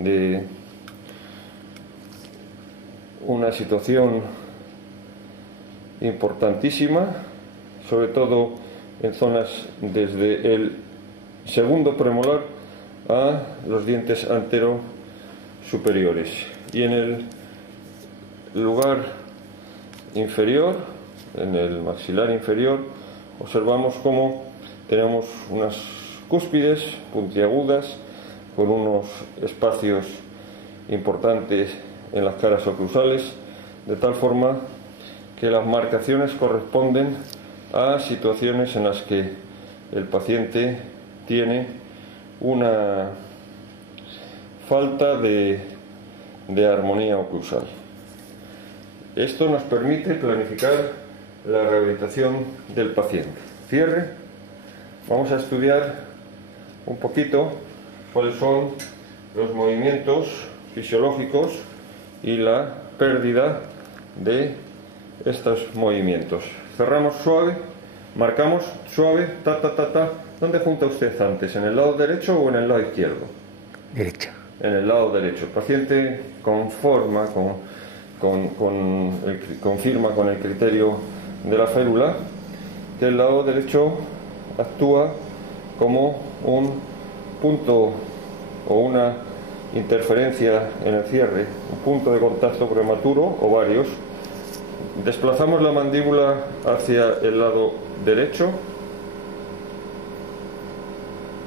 de una situación importantísima, sobre todo en zonas desde el segundo premolar a los dientes antero superiores, y en el lugar inferior, en el maxilar inferior, observamos cómo tenemos unas cúspides puntiagudas con unos espacios importantes en las caras oclusales, de tal forma que las marcaciones corresponden a situaciones en las que el paciente tiene una falta de armonía oclusal. Esto nos permite planificar la rehabilitación del paciente. Cierre. Vamos a estudiar un poquito cuáles son los movimientos fisiológicos y la pérdida de estos movimientos. Cerramos suave, marcamos suave, ta, ta, ta, ta. ¿Dónde junta usted antes? ¿En el lado derecho o en el lado izquierdo? Derecho. En el lado derecho. El paciente confirma con el criterio de la férula que el lado derecho actúa como un punto o una interferencia en el cierre, un punto de contacto prematuro o varios. Desplazamos la mandíbula hacia el lado derecho,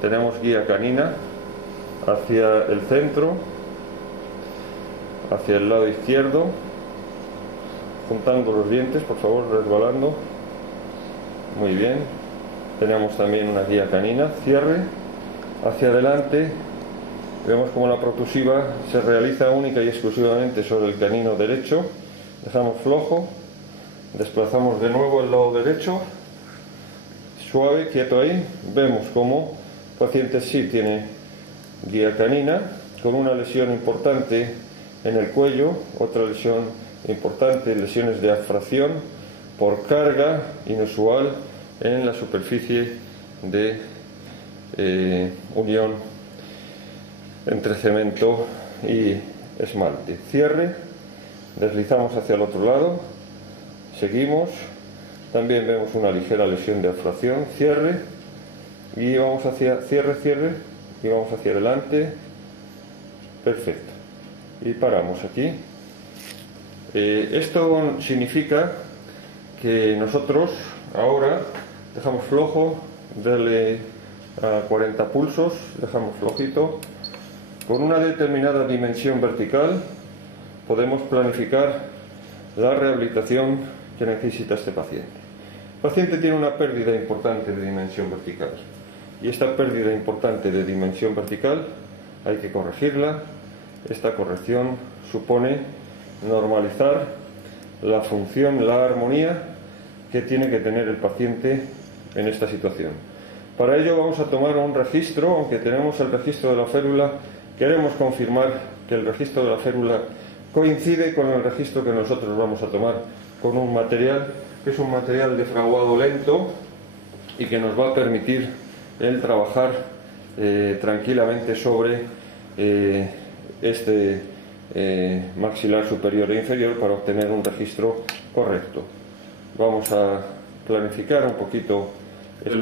tenemos guía canina hacia el centro, hacia el lado izquierdo, juntando los dientes, por favor, resbalando. Muy bien. Tenemos también una guía canina, cierre, hacia adelante. Vemos como la protusiva se realiza única y exclusivamente sobre el canino derecho. Dejamos flojo, desplazamos de nuevo el lado derecho, suave, quieto ahí. Vemos como el paciente sí tiene guía canina, con una lesión importante en el cuello, otra lesión importante, lesiones de abfracción por carga inusual en la superficie de unión entre cemento y esmalte. Cierre, deslizamos hacia el otro lado, seguimos, también vemos una ligera lesión de abfracción, cierre, y vamos hacia cierre, y vamos hacia adelante. Perfecto. Y paramos aquí. Esto significa que nosotros ahora dejamos flojo, dale a 40 pulsos, dejamos flojito. Con una determinada dimensión vertical podemos planificar la rehabilitación que necesita este paciente. El paciente tiene una pérdida importante de dimensión vertical, y esta pérdida importante de dimensión vertical hay que corregirla. Esta corrección supone normalizar la función, la armonía que tiene que tener el paciente en esta situación. Para ello vamos a tomar un registro, aunque tenemos el registro de la férula, queremos confirmar que el registro de la férula coincide con el registro que nosotros vamos a tomar con un material que es un material de fraguado lento y que nos va a permitir el trabajar tranquilamente sobre este maxilar superior e inferior para obtener un registro correcto. Vamos a planificar un poquito el